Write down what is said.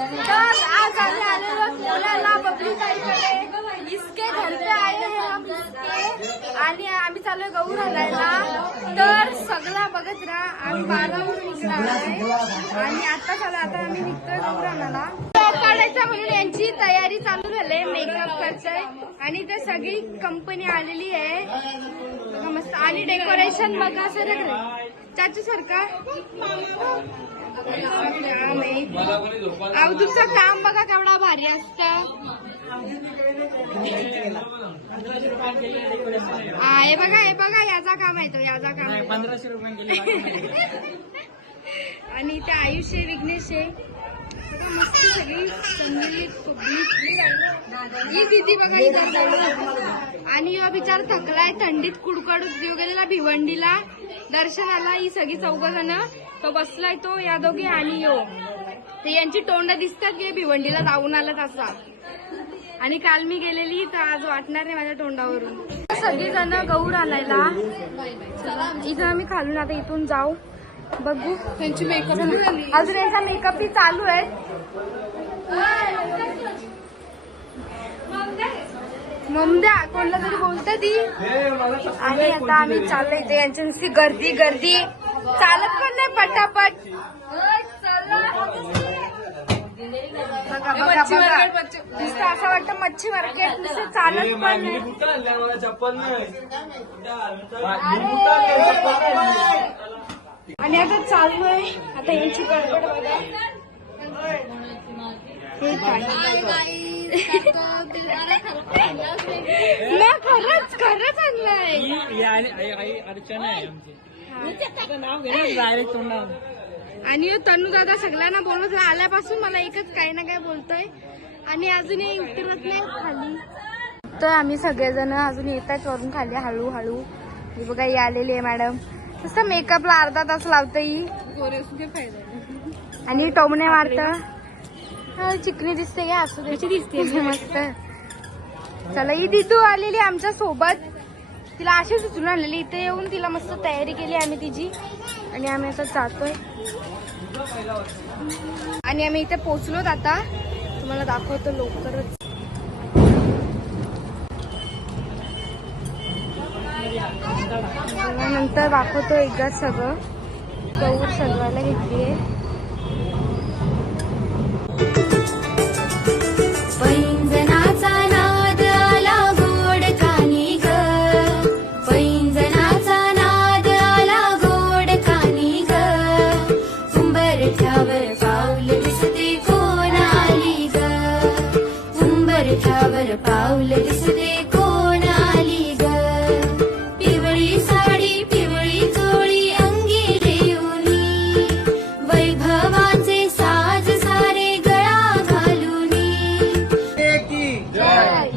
तर आज आम्ही आलेलो बोलायला बबलीताईकडे इसके घर पे आए हैं हम इसके आणि आम्ही चाललोय गहू घालायला. तर सगळं बघत राहा. आम्ही बागावरून इकडे आलोय आणि आता झालं आता आम्ही निघतोय गहू घालायला. काढायचा म्हणून यांची तयारी चालू झाली. मेकअप करतोय आणि ते सगळी कंपनी आलेली आहे मस्त. आणि डेकोरेशन बघा सर चाचू सारखा तुमचं काम बघा केवढा भारी असतं. हे बघा याचा काम आहे तो याचा काम 1500 रुपये. आणि ते आयुष्य विघ्नेश आहे मस्त सगळी ही दिदी बघा. आणि हा बिचार थकलाय थंडीत कुडकडून देऊ गेलेला भिवंडीला दर्शनाला. ही सगळी 4 जण तो बसलाय तो या दोघी आणि यो ते यांची तोंड दिसतात की भिवंडीला जाऊन आलं तसा. आणि काल मी गेलेली तर आज वाटणार नाही माझ्या तोंडावरून. सगळी जण गहू घालायला इथं आम्ही खालून आता इथून जाऊ बघू. त्यांची मेकअप अजून यांचा मेकअप ही चालू आहे. ममद्या कोणला तरी बोलते ती. आणि आता आम्ही चाललोय ते यांची नुसती गर्दी गर्दी चालत पण नाही पटापट. बघा बघा बघा नुसतं असं वाटतं मच्छी मार्केट नुसतं चालत पण नाही. आणि आता चाललोय आता यांची गडबड बघा. हे काय खरंच खरंच आणलंय. अर्चना आहे आमची नाव घे डायरेक्ट तोंडावर. आणि तनू दादा सगळ्यांना बोलत आल्यापासून मला एकच काही ना काही बोलतोय आणि अजूनही उतरत नाही खाली. तर आम्ही सगळेजण अजून येतात वरून खाली हळूहळू. ही बघा ही आलेली आहे मॅडम. तसं मेकअपला अर्धा तास लावतं ही. आणि टोमणे मारत चिकनी दिसते का असू त्याची दिसते मस्त. चला ही दिदू आलेली आमच्या सोबत. तिला अशीच उचलून आणलेली इथे येऊन तिला मस्त तयारी केली आम्ही तिची. आणि आम्ही आता जातोय आणि आम्ही इथे पोहोचलोत आता. तुम्हाला दाखवतो लवकरच. नंतर दाखवतो एकदा सगळं. गहू सजवायला घेतलीये. पैंजनाचा नाद आला गोड कानी ग. पैंजनाचा नाद आला गोड कानी ग. उंबरठ्यावर पाऊल दिसते कोण आली ग. उंबरठ्यावर पाऊल दिसते कोण आली ग. पिवळी साडी पिवळी चोळी अंगी देऊनी. वैभवाचे साज सारे गळा घालूनी. जय.